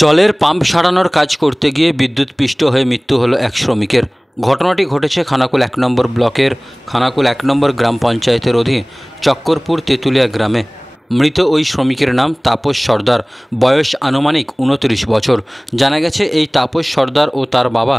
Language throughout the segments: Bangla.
জলের পাম্প সারানোর কাজ করতে গিয়ে বিদ্যুৎস্পৃষ্ট হয়ে মৃত্যু হলো এক শ্রমিকের। ঘটনাটি ঘটেছে খানাকুল ১ নম্বর ব্লকের খানাকুল ১ নম্বর গ্রাম পঞ্চায়েতের অধীন চক্করপুর তেঁতুলিয়া গ্রামে। মৃত ওই শ্রমিকের নাম তাপস সর্দার, বয়স আনুমানিক ২৯ বছর। জানা গেছে এই তাপস সর্দার ও তার বাবা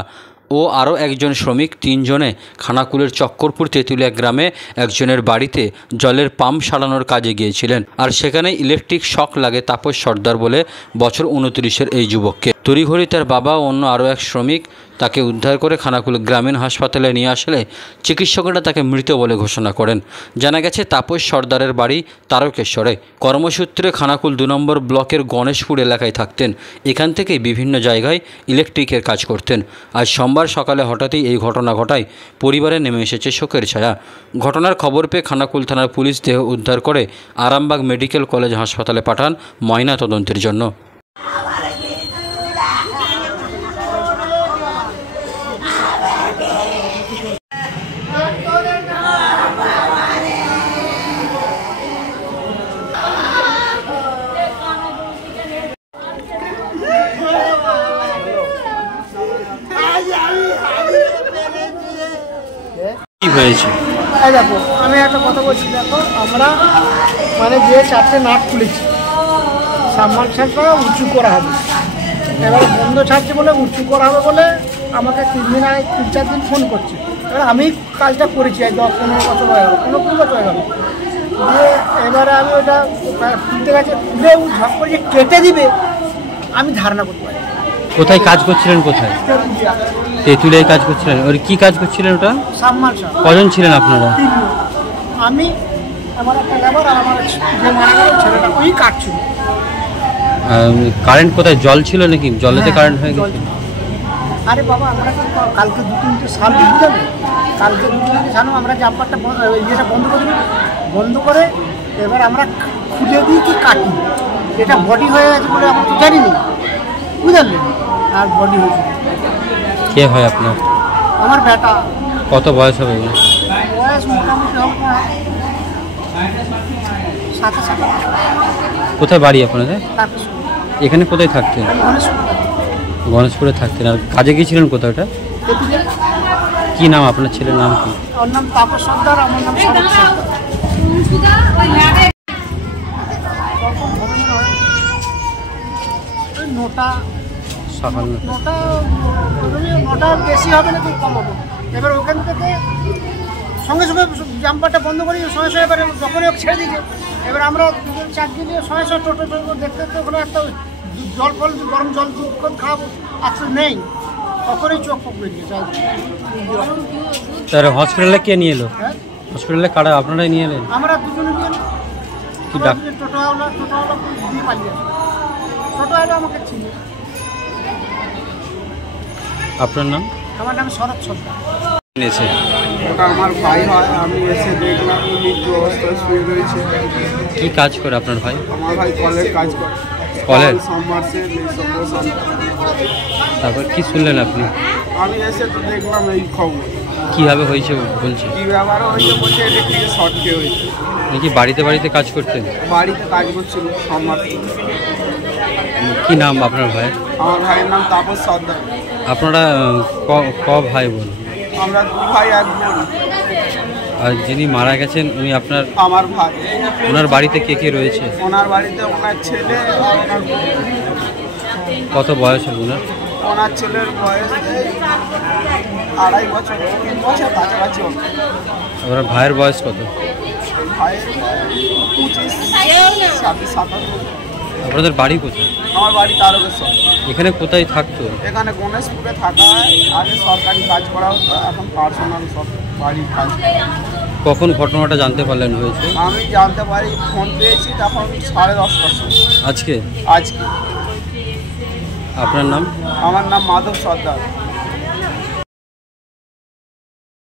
ও আরও একজন শ্রমিক তিনজনে খানাকুলের চক্করপুর তেঁতুলিয়া গ্রামে একজনের বাড়িতে জলের পাম্প সারানোর কাজে গিয়েছিলেন। আর সেখানে ইলেকট্রিক শক লাগে তাপস সর্দার বলে বছর ২৯-এর এই যুবককে। তড়িঘড়ি তার বাবা ও অন্য আরও এক শ্রমিক তাকে উদ্ধার করে খানাকুল গ্রামীণ হাসপাতালে নিয়ে আসলে চিকিৎসকেরা তাকে মৃত বলে ঘোষণা করেন। জানা গেছে তাপস সর্দারের বাড়ি তারকেশ্বরে। কর্মসূত্রে খানাকুল ২ নম্বর ব্লকের গণেশপুর এলাকায় থাকতেন। এখান থেকেই বিভিন্ন জায়গায় ইলেকট্রিকের কাজ করতেন। আজ সোমবার সকালে হঠাৎই এই ঘটনা ঘটায় পরিবারে নেমে এসেছে শোকের ছায়া। ঘটনার খবর পেয়ে খানাকুল থানার পুলিশ দেহ উদ্ধার করে আরামবাগ মেডিকেল কলেজ হাসপাতালে পাঠান ময়না তদন্তের জন্য। কি হয়েছে? দেখো, আমি একটা কথা বলছি। দেখো, আমরা মানে যে 4টে নাট খুলেছি, সাবমার্শালটা উঁচু করা হবে। এবার বন্ধ ছাড়ছে বলে উঁচু করা হবে বলে আমাকে 3-4 দিন ফোন করছে। এবার আমি কাজটা করেছি, 10-15 বছর হয়ে গেল, 15 বছর হয়ে গেল। দিয়ে এবারে আমি ওটা খুলতে গেছে, খুলেও ঝপ করে যে কেটে দিবে আমি ধারণা করতে পারি। কোথায় কাজ করছিলেন? কোথায়? তেঁতুলিয়ায় কাজ করছিলেন। ওর কি কাজ করছিলেন ওটা? সাবমার্শাল। কজন ছিলেন আপনারা? আমি, আমার একটা লেবার আর আমার যে মারা গেল ছেলেটা, ওই কাটছিল। কারেন্ট কোথায়? জল ছিল নাকি? জলেতে কারেন্ট হয়ে গেছে? আরে বাবা, আমরা কালকে 2-3টে সাল বুঝলাম, কালকে 2-3টে সাল আমরা জাম্পারটা ইয়েটা বন্ধ করে এবার আমরা খুলে দিই কি কাটি। এটা বডি হয়ে গেছে বলে আমরা তো জানি না, বুঝলেন? আর বডি হয়েছে। কে হয় আপনার? আমার বেটা। কত বয়স হবে? বয়স মোটামুটি হবে 7-8। কোথায় বাড়ি আপনাদের? এখানে কোথায় থাকতেন? গণেশপুরে থাকতেন। আর কাজে গিয়েছিলেন কোথায়? ওটা কি নাম? আপনার ছেলের নাম কি? ওর নাম তাপস সর্দার, আমার নাম শরৎ সর্দার। নটা বেশি হবে না, খুব কম হবে। এবার ওখান থেকে সঙ্গে সঙ্গে জাম্পারটা বন্ধ করি, সঙ্গে সঙ্গে এবার যখনই ওকে ছেড়ে দিয়েছে, এবার আমরা 2-4 দিয়ে সঙ্গে সঙ্গে টোটো দেখতে দেখতে ওখানে একটা জল ফল গরম জল দুধ খাওয়াবো আসলে নেই, তখনই চোখ পক বেরিয়ে যায়। তার হসপিটালে কে নিয়ে এলো? হসপিটালে কারা? আপনারাই নিয়ে এলেন? আমরা দুজনে নিয়ে এলো। কি টোটোওয়ালা দিয়ে পালিয়ে টোটোওয়ালা আমাকে চিনি। আপনার নাম? আমার নাম শরৎ সর্দার। ওটা আমার ভাই হয়। আমি এসে দেখলাম মৃত্যু অবস্থায় শুয়ে রয়েছে। কি কাজ করে আপনার ভাই? আমার ভাই কলের কাজ করে। কলের? তারপর কি শুনলেন আপনি? আমি এসে তো দেখলাম এই খবর। কিভাবে হয়েছে বলছে? কি ব্যাপার হয়েছে বলছে ইলেকট্রিকের শর্ট খেয়ে হয়েছে। নাকি বাড়িতে কাজ করতেন? বাড়িতে কাজ করছিল সাবমার্সিবল। কি নাম আপনার ভাইয়ের? আমার ভাইয়ের নাম তাপস সর্দার। আপনারা ক ভাই বোন? আমরা 2 ভাই 1 বোন। আর যিনি মারা গেছেন উনি আপনার? আমার ভাই। ওনার বাড়িতে কে কে রয়েছে? ওনার বাড়িতে ওনার ছেলে আর ওনার। কত বয়স হবে ওনার? ওনার ছেলের বয়স 2.5 বছর, 3 বছর কাছাকাছি হবে। ওনার ভাইয়ের বয়স কত? ভাইয়ের 25-27। আপনাদের বাড়ি কোথায়? আমার বাড়ি তারকেশ্বর। এখানে কোথায় থাকতো? এখানে গণেশপুরে থাকা হয়। আগে সরকারি কাজ করা হতো, এখন পার্সোনাল সব বাড়ির কাজ। কখন ঘটনাটা জানতে পারলেন হয়েছে? আমি জানতে পারি, ফোন পেয়েছি তখন 10:30টার সময়। আজকে? আজকে। আপনার নাম? আমার নাম মাধব সর্দার।